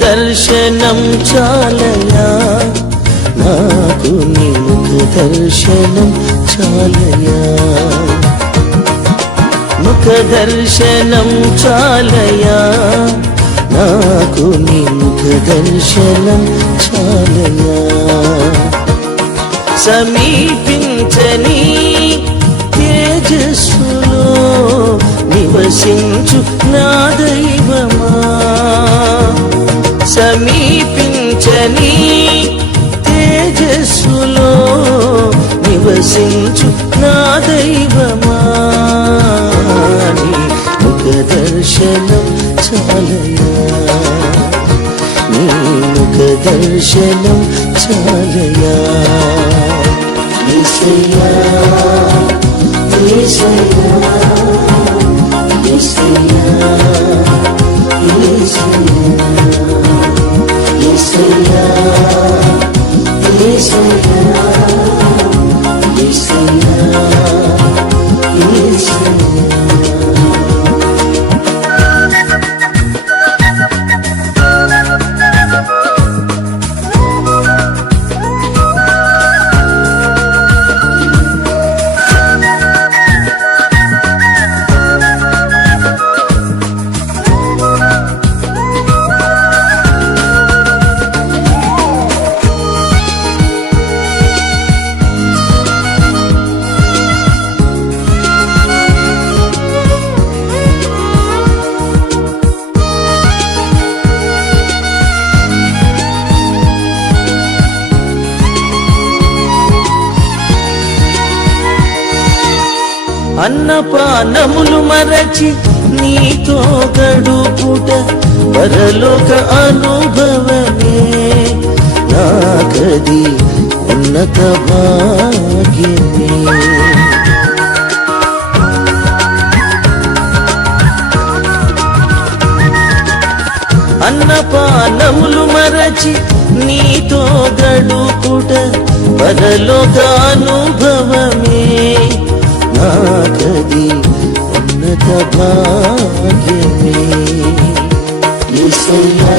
దర్శనం చాలయా? నాకు నీ ముఖ దర్శనం చాలయా? ముఖ దర్శనం చాలయా? నాకు నీ ముఖ దర్శనం చాలయా? సమీపించని తేజస్సులో నివసించు నాదయ సమీపించని తేజస్సులో నివసించు నా దైవమా ముఖ దర్శనం చాలయా నీ ముఖ దర్శనం చాలయా Please forget అన్నపానములు మరచి నీతో గడుపుట పరలోక అనుభవమే. నాకది ఉన్నత భాగ్యమే. అన్నపానములు మరచి నీతో గడుపుట పరలోక అనుభవమే. నా ఉన్నది ఉన్నత భాగ్యమే. ఈశ్వర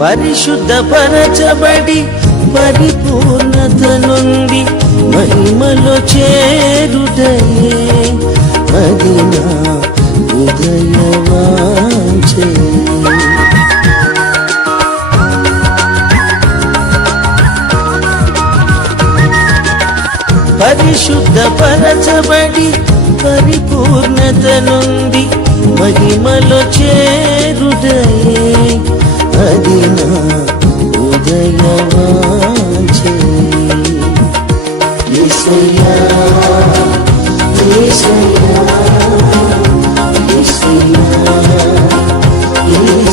పరిశుద్ధపరచబడి పరిపూర్ణత నుండి మహిమలో చేరుటయే అది నా హృదయవాంచే పరిశుద్ధపరచబడి పరిపూర్ణత నుండి మహిమలో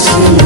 sua.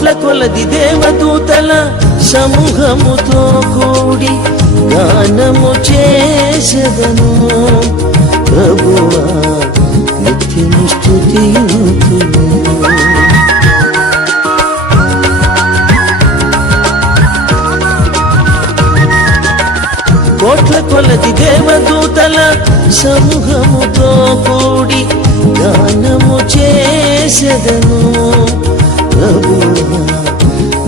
కోట్ల కొలది దేవదూతల సమూహముతో కూడి గానము చేసదను. ప్రభువా నిత్యము స్థుతియుతును కోట్ల కొలది దేవదూతల సమూహముతో కూడి గానము చేసదను. ప్రభువా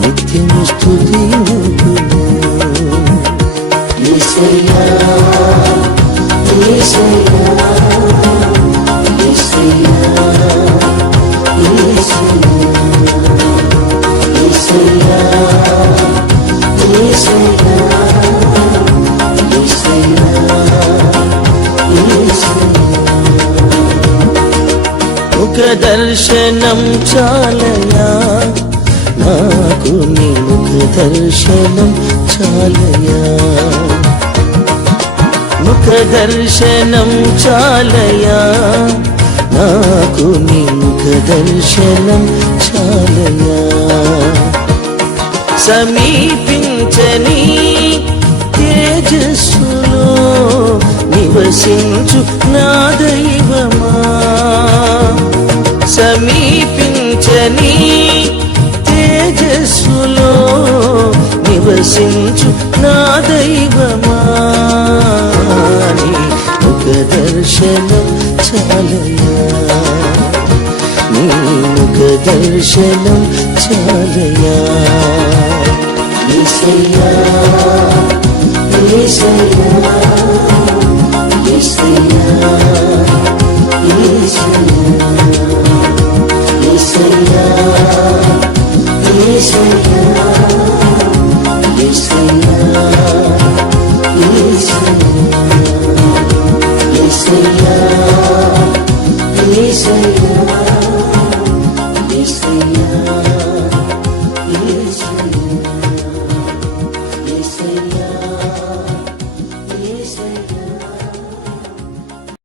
నిత్యము స్థుతియుతును ముఖదర్శనం చాలయా? నాకు నీ ముఖదర్శనం చాలయా? ముఖదర్శనం చాలయా? నాకు నీ ముఖదర్శనం చాలయా? సమీపించని తేజస్సులో నివసించు నా దైవమా? సమీపించని తేజస్సులో నివసించు నా దైవమా ముఖ దర్శనం చాలయా నీ ముఖ దర్శనం చాలయా యేసయ్యా యేసయ్యా యేసయ్యా Señor, mi Señor.